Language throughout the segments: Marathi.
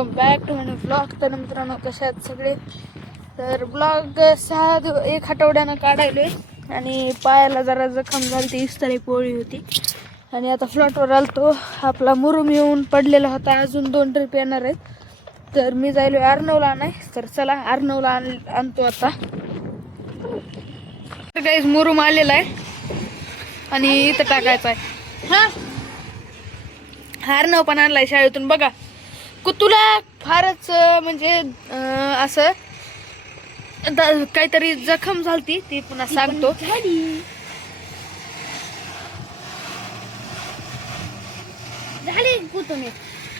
Welcome back to my blog. तर मित्रांनो कशा आहेत सगळे. तर ब्लॉग एक आठवड्यानं काढायलोय आणि पायाला जरा जखम झाली ती इस्तरी पोळी होती आणि आता फ्लॉटवर आलतो. आपला मुरुम येऊन पडलेला होता. अजून 2 ट्रिप येणार आहेत तर मी जायलोय अर्णवला. नाही तर चला अर्णवला आणतो आता. तर गाईज मुरुम आलेला आहे आणि इथं टाकायचं आहे. हा अर्णव पण आणलाय शाळेतून. बघा तुला फारच म्हणजे असं काहीतरी जखम झालती ती पुन्हा सांगतो.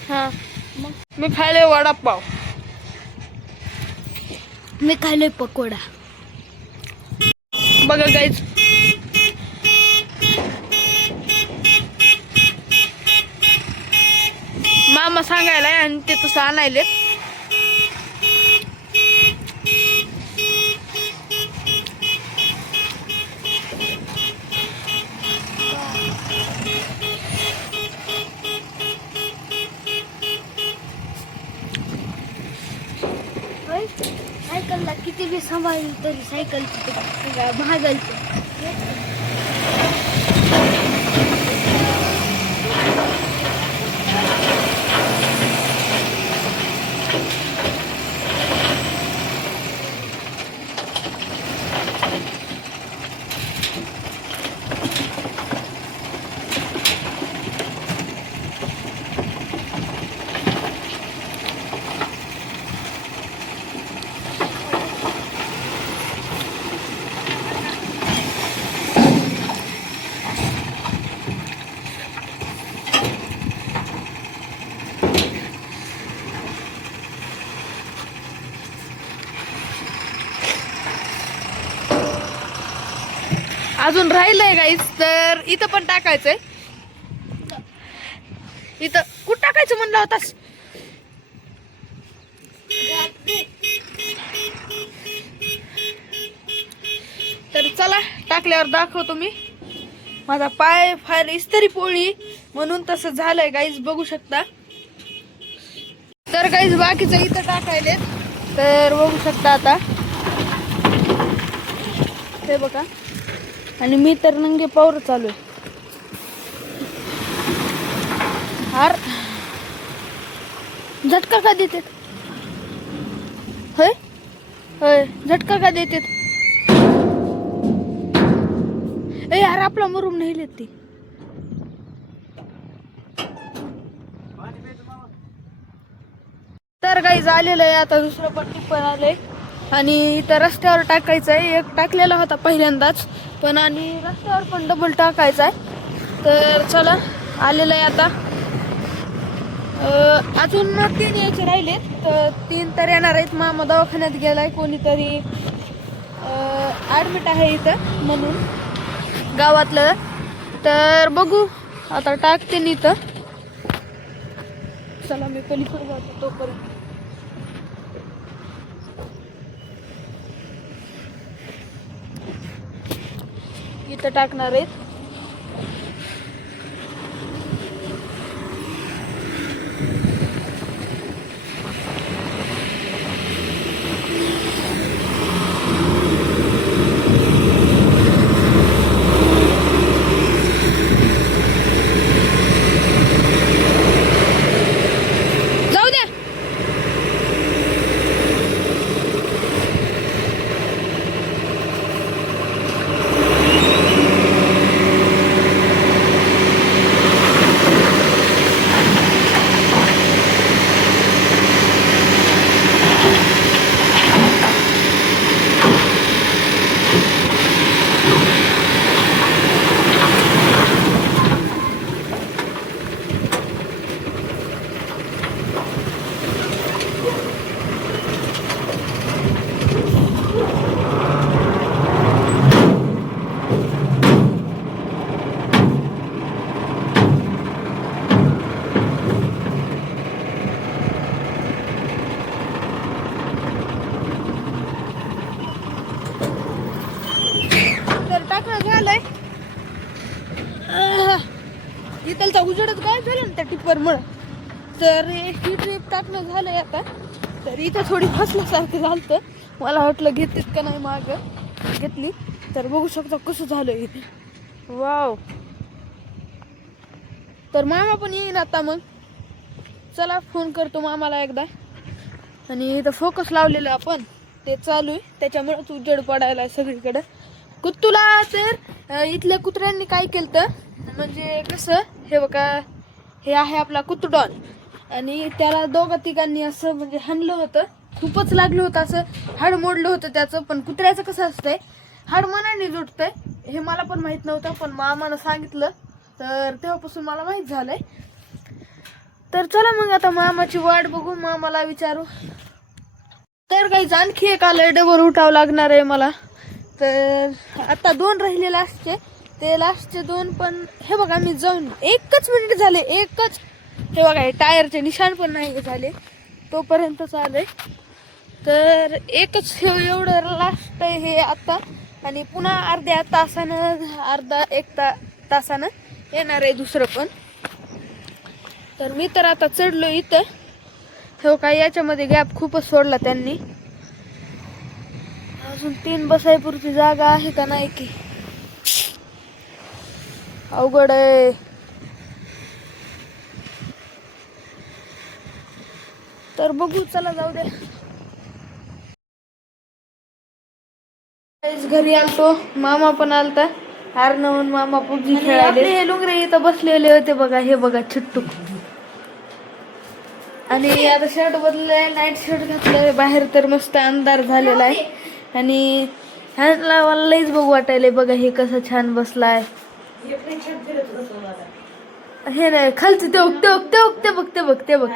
हा मी खायले वडापाव. मी खायले पकोडा. बघा गाईज मामा सांगायलाय आणि ते तसं आणायले. सायकलला किती बी सांभाळली तरी सायकल महागायचं. अजून राहिलंय गाईज. तर इथं पण टाकायचंय. इथं कुठं टाकायचं म्हणलं होतास. तर चला टाकल्यावर दाखवतो मी. माझा पाय फार इस्तरी पोळी म्हणून तसं झालंय गाईज, बघू शकता. तर गाईज बाकीचं इथं टाकायले तर बघू शकता आता ते बघा. आणि मी तर नंगे पावर चालू आहे. हार झटका का देतात. होय होय झटका का देतात. ए यार आपला मुरुम नाही लेत ती. तर काही झालेलं आहे. आता दुसरं पट्टी पण आलंय आणि इथं रस्त्यावर टाकायचं आहे. एक टाकलेला होता पहिल्यांदाच पण आणि रस्त्यावर पण डबल टाकायचा आहे. तर चला आलेलं आहे आता. अजून 3 यायचे राहिलेत. तर 3 तर येणार आहेत. मामा दवाखान्यात गेलाय. कोणीतरी ॲडमिट आहे इथं म्हणून गावातलं. तर बघू आता टाकते नि इथं. चला मी पलीकडे जातो तोपर्यंत. इथं टाकणार आहेत. जाऊ द्या. इथलचा उजेडच काय झालं ना त्या टिप्पर मुळे. तर ही ट्रिप टाकणं झालंय आता. तर इथं थोडी फसल्यासारखं झालं. मला वाटलं घेतात का नाही, मागं घेतली. तर बघू शकता कसं झालं इथे. वाव. तर मामा पण येईन आता. मग चला फोन करतो मामाला एकदा. आणि इथं फोकस लावलेलं आपण ते चालू आहे, त्याच्यामुळे उजेड पडायला सगळीकडे. कुत्तूला तर इथल्या कुत्र्यांनी काय केलं तर म्हणजे कसं, हे बघा हे आहे आपला कुत्तू डॉन. आणि त्याला दोघा तिघांनी असं म्हणजे हाणलं होतं, खूपच लागलं होतं, असं हाड मोडलं होतं त्याचं. पण कुत्र्याचं कसं असतंय, हाड मनाने जुटतंय. हे मला पण माहीत नव्हतं, पण मामानं सांगितलं तर तेव्हापासून मला माहीत झालंय. तर चला मग आता मामाची वाट बघू, मामाला विचारू. तर काही आणखी एक आलंय, डबल उठावं लागणार आहे मला. तर आता 2 राहिले लास्टचे. ते लास्टचे 2 पण हे बघा मी जाऊन 1च मिनिट झाले, 1च. हे बघा हे टायरचे निशाण पण नाही झाले तोपर्यंत आलंय. तर 1च एवढं लास्ट आहे हे आता. आणि पुन्हा अर्ध्या तासानं, अर्धा 1 तासानं येणार आहे दुसरं पण. तर मी तर आता चढलो इथं. हो काय याच्यामध्ये गॅप खूपच सोडला त्यांनी. अजून 3 बसायपुरती जागा आहे का नाही की अवघड आहे. तर बघू, चला जाऊ दे. घरी आलतो, मामा पण आलता. अर्णवून मामा पुजी खेळायले. हे लुंगरे इथं बसलेले होते बघा, हे बघा छिट्टू. आणि आता शर्ट बदललाय, नाईट शर्ट घातलंय. बाहेर तर मस्त अंधार झालेला आहे. आणि ह्याला मला लईच बघू वाटायलंय बघा, हे कसं छान बसलाय. हे नाही खालचं ते बघते बघ.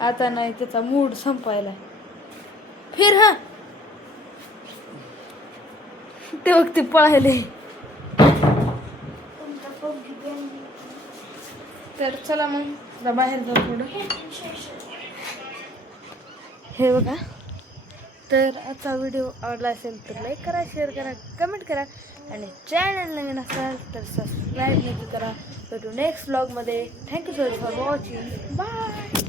आता नाही, त्याचा मूड संपायला. फिर हा ते बघते पळायले. तर चला मग बाहेर जाऊ थोडं. हे बघा. तर आजचा व्हिडिओ आवडला असेल तर लाईक करा, शेअर करा, कमेंट करा. आणि चॅनल नवीन असाल तर सबस्क्राईब नक्की करा. भेटू नेक्स्ट व्लॉगमध्ये. Thank you so much for watching. Bye.